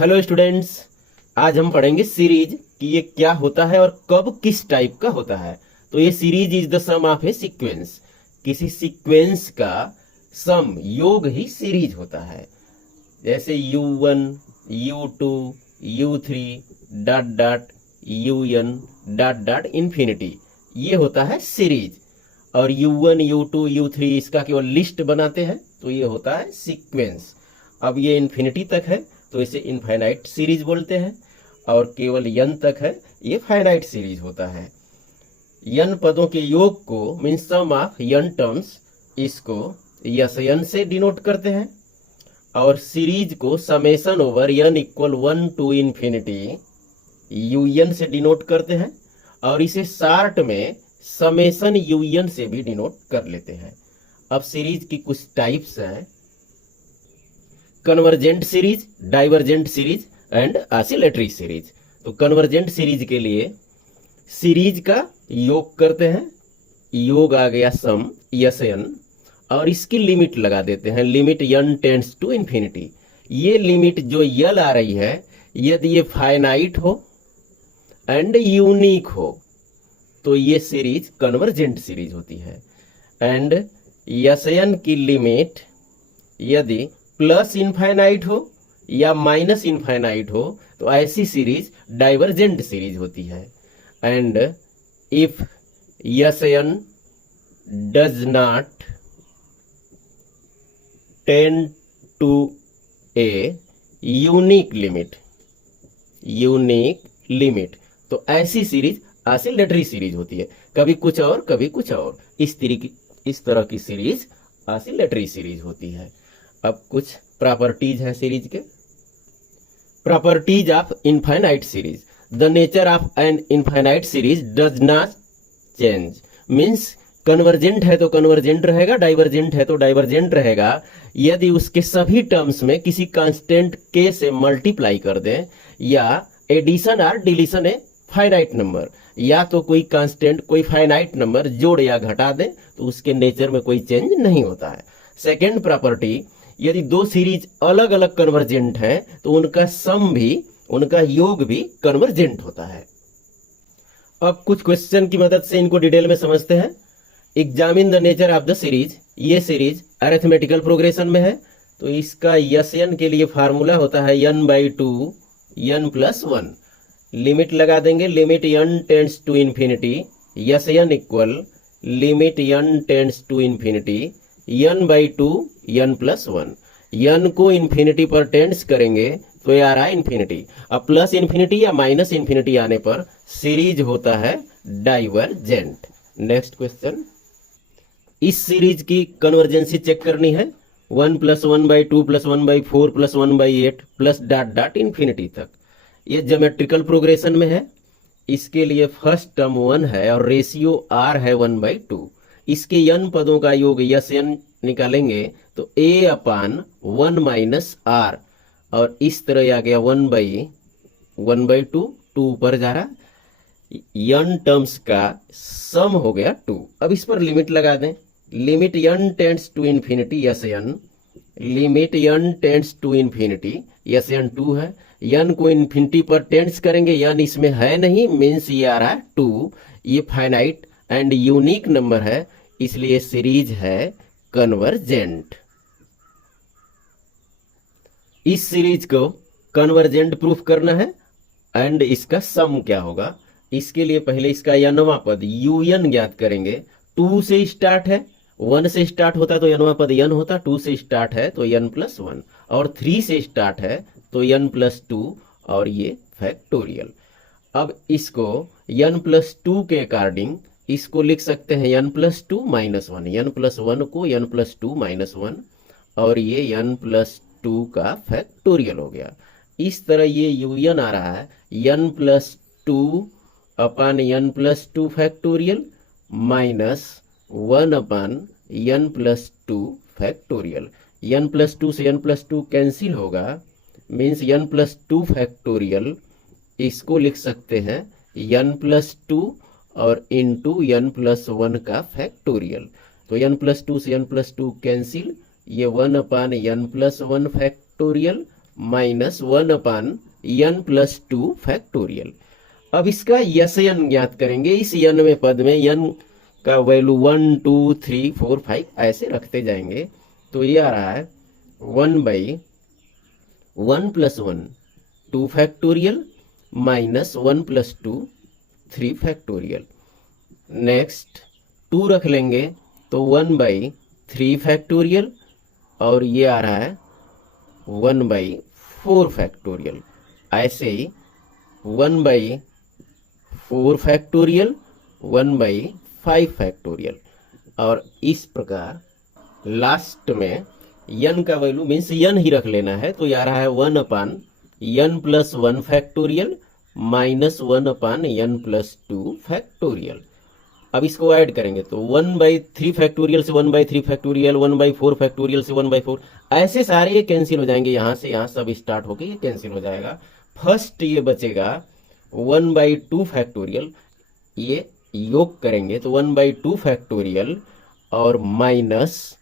Hello students. आज हम पढ़ेंगे सीरीज कि ये क्या होता है और कब किस टाइप का होता है। तो ये series is the sum of a sequence. किसी सीक्वेंस का सम योग ही सीरीज होता है। जैसे U1 U2 U3 dot dot UN dot dot infinity, ये होता है सीरीज। और U1 U2 U3 इसका केवल लिस्ट बनाते हैं तो ये होता है सीक्वेंस। अब ये इन्फिनिटी तक है तो इसे इनफाइनाइट सीरीज बोलते हैं, और केवल n तक है ये फाइनाइट सीरीज होता है। n पदों के योग को mean sum of n terms, इसको यस n से डिनोट करते हैं, और सीरीज को summation over n equal 1 to infinity UN से डिनोट करते हैं, और इसे शार्ट में समेशन UN से भी डिनोट कर लेते हैं। अब सीरीज की कुछ टाइप्स हैं: convergent series, divergent series and oscillatory series. तो कन्वर्जेंट सीरीज के लिए सीरीज का योग करते हैं, योग आ गया सम यस n, और इसकी लिमिट लगा देते हैं, limit n tends to infinity. ये लिमिट जो यल आ रही है, यदि ये फाइनाइट हो एंड यूनिक हो तो ये सीरीज कन्वर्जेंट सीरीज होती है। एंड यस n की लिमिट यदि प्लस इनफाइनाइट हो या माइनस इनफाइनाइट हो तो ऐसी सीरीज डाइवर्जेंट सीरीज होती है। And if S n does not tend to a unique limit तो ऐसी सीरीज ऑसिलेटरी सीरीज होती है। कभी कुछ और कभी कुछ और, इस तरह की सीरीज ऑसिलेटरी सीरीज होती है। अब कुछ प्रॉपर्टीज हैं सीरीज के। Properties of infinite series: the nature of an infinite series does not change. Means convergent है तो कन्वर्जेंट रहेगा, डाइवर्जेंट है तो डाइवर्जेंट रहेगा। यदि उसके सभी टर्म्स में किसी कांस्टेंट k से मल्टीप्लाई कर दें, या एडिशन और डिलीशन ए फाइनाइट नंबर, या तो कोई कांस्टेंट कोई फाइनाइट नंबर जोड़ या घटा दें, तो उसके नेचर में कोई चेंज नहीं होता है। सेकेंड प्रॉपर्टी: यदि दो सीरीज अलग अलग कन्वर्जेंट हैं तो उनका सम भी, उनका योग भी कन्वर्जेंट होता है। अब कुछ क्वेश्चन की मदद से इनको डिटेल में समझते हैं। Examine the nature of the series. ये सीरीज अरिथमेटिकल प्रोग्रेशन में है, तो इसका यस n के लिए फार्मूला होता है n/2 n + 1। लिमिट लगा देंगे, limit n tends to infinity S n equal limit n tends to infinity n/2 n + 1। n को इन्फिनिटी पर टेंड्स करेंगे तो ये आ रहा है इन्फिनिटी। अब प्लस इन्फिनिटी या माइनस इन्फिनिटी आने पर सीरीज होता है डाइवर्जेंट। नेक्स्ट क्वेश्चन, इस सीरीज की कन्वर्जेंसी चेक करनी है 1 + 1/2 + 1/4 + 1/8 प्लस डॉट डॉट इन्फिनिटी तक। ये ज्योमेट्रिकल प्रोग्रेशन में है। इसके लिए फर्स्ट टर्म 1 है और रेशियो r है 1/2। इसके n पदों का योग यस n निकालेंगे तो a/1 - r, और इस तरह आ गया 1/2, 2 ऊपर जा रहा, n टर्म्स का सम हो गया 2। अब इस पर लिमिट लगा दें, limit n tends to infinity S n, limit n tends to infinity S n 2 है। n को इन्फिनिटी पर टेंड्स करेंगे, n इसमें है नहीं, मीन्स ये आ रहा है 2। ये फाइनाइट एंड यूनिक नंबर है, इसलिए सीरीज है कन्वर्जेंट। इस सीरीज को कन्वर्जेंट प्रूफ करना है, एंड इसका सम क्या होगा। इसके लिए पहले इसका nवां पद UN ज्ञात करेंगे। 2 से स्टार्ट है, 1 से स्टार्ट होता तो nवां पद n होता, 2 से स्टार्ट है तो n + 1, और 3 से स्टार्ट है तो n + 2, और ये फैक्टोरियल। अब इसको n + 2 के अकॉर्डिंग इसको लिख सकते हैं n + 2 - 1, n + 1 को n + 2 - 1, और ये n + 2 का फैक्टोरियल हो गया। इस तरह ये UN आ रहा है n + 2 अपन n + 2 फैक्टोरियल माइनस 1 अपन n + 2 फैक्टोरियल। n + 2 से n + 2 कैंसिल होगा, मीन्स n + 2 फैक्टोरियल। इसको लिख सकते हैं n + 2 और इंटू n + 1 का फैक्टोरियल। तो n + 2 से n + 2 कैंसिल, ये 1/n + 1 factorial minus 1/n plus 2 factorial. अब इसका यस एन ज्ञात करेंगे। इस n में पद में n का वैल्यू 1 2 3 4 5 ऐसे रखते जाएंगे। तो ये आ रहा है 1/1 plus 1 2 factorial minus 1 plus 2 3 factorial. Next 2 रख लेंगे तो 1/3 फैक्टोरियल और ये आ रहा है 1/4 फैक्टोरियल। ऐसे ही 1/4 फैक्टोरियल 1/5 फैक्टोरियल। और इस प्रकार लास्ट में n का वैल्यू मीन्स n ही रख लेना है। तो ये आ रहा है 1/n plus 1 factorial minus 1/n plus 2 factorial. अब इसको ऐड करेंगे तो 1/3 फैक्टोरियल से 1/3 फैक्टोरियल 1/4 फैक्टोरियल से 1/4 ऐसे सारे ये कैंसिल हो जाएंगे। यहाँ से यहाँ सब स्टार्ट होके ये कैंसिल हो जाएगा। फर्स्ट ये बचेगा 1/2 फैक्टोरियल, ये योग करेंगे तो 1/2 फैक्टोरियल और माइनस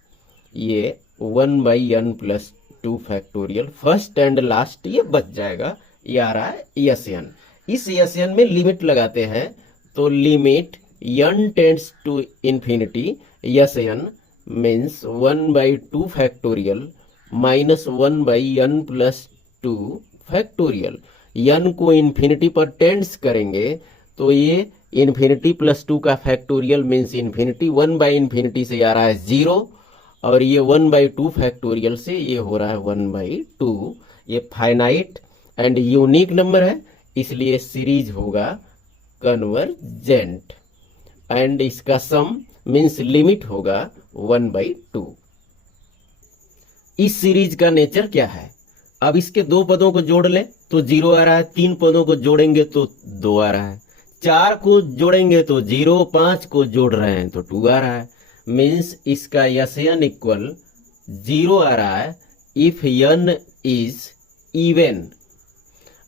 ये 1/n plus 2 factorial. First and last ये बच जाएगा। ये आ रहा है यस एन। इस यस एन में लिमिट लगाते हैं तो limit n tends to infinity S N means 1/2 factorial minus 1/n plus 2 factorial. n को इन्फिनिटी पर टेंड्स करेंगे तो ये इन्फिनिटी प्लस 2 का फैक्टोरियल मीन्स इन्फिनिटी। 1/∞ से आ रहा है 0 और ये 1/2 फैक्टोरियल से ये हो रहा है 1/2। ये फाइनाइट एंड यूनिक नंबर है इसलिए सीरीज होगा कन्वर्जेंट एंड इसका सम मीन्स लिमिट होगा 1/2। इस सीरीज का नेचर क्या है? अब इसके दो पदों को जोड़ लें तो 0 आ रहा है, 3 पदों को जोड़ेंगे तो 2 आ रहा है, 4 को जोड़ेंगे तो 0, 5 को जोड़ रहे हैं तो 2 आ रहा है। मीन्स इसका यन इक्वल 0 आ रहा है if n is even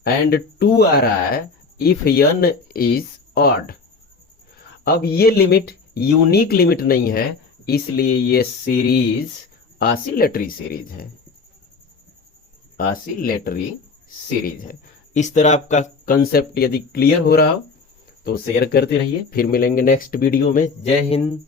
and 2 आ रहा है इफ n इज ऑड। अब ये लिमिट यूनिक लिमिट नहीं है इसलिए ये सीरीज ऑसिलेटरी सीरीज है। ऑसिलेटरी सीरीज है। इस तरह आपका कंसेप्ट यदि क्लियर हो रहा हो तो शेयर करते रहिए। फिर मिलेंगे नेक्स्ट वीडियो में। जय हिंद।